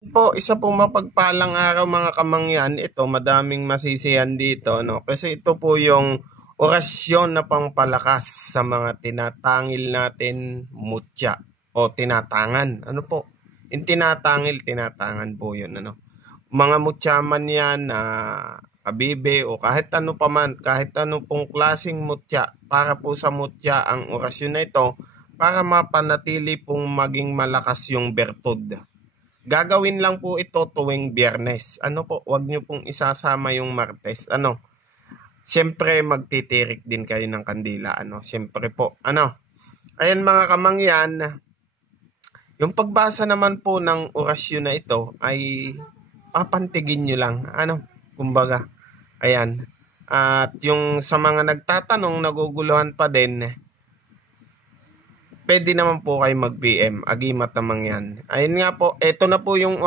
Po, isa pong mapagpalang araw mga kamangyan. Ito, madaming masisiyan dito, no? Kasi ito po yung orasyon na pangpalakas sa mga tinatangil natin mutya o tinatangan. Ano po? Yung tinatangil, tinatangan po yun, ano? Mga mutya man yan, kabibe o kahit ano pa man, kahit ano pong klaseng mutya, para po sa mutya ang orasyon na ito para mapanatili pong maging malakas yung bertud. Gagawin lang po ito tuwing Biyernes. Ano po, wag niyo pong isasama yung Martes. Ano? Siyempre magtitirik din kayo ng kandila, ano? Siyempre po. Ano? Ayan mga kamangyan, yung pagbasa naman po ng orasyon na ito ay papantigin nyo lang. Ano? Kumbaga, ayan. At yung sa mga nagtatanong, naguguluhan pa din, pwede naman po kayo mag-PM. Agimat naman yan. Ayun nga po, ito na po yung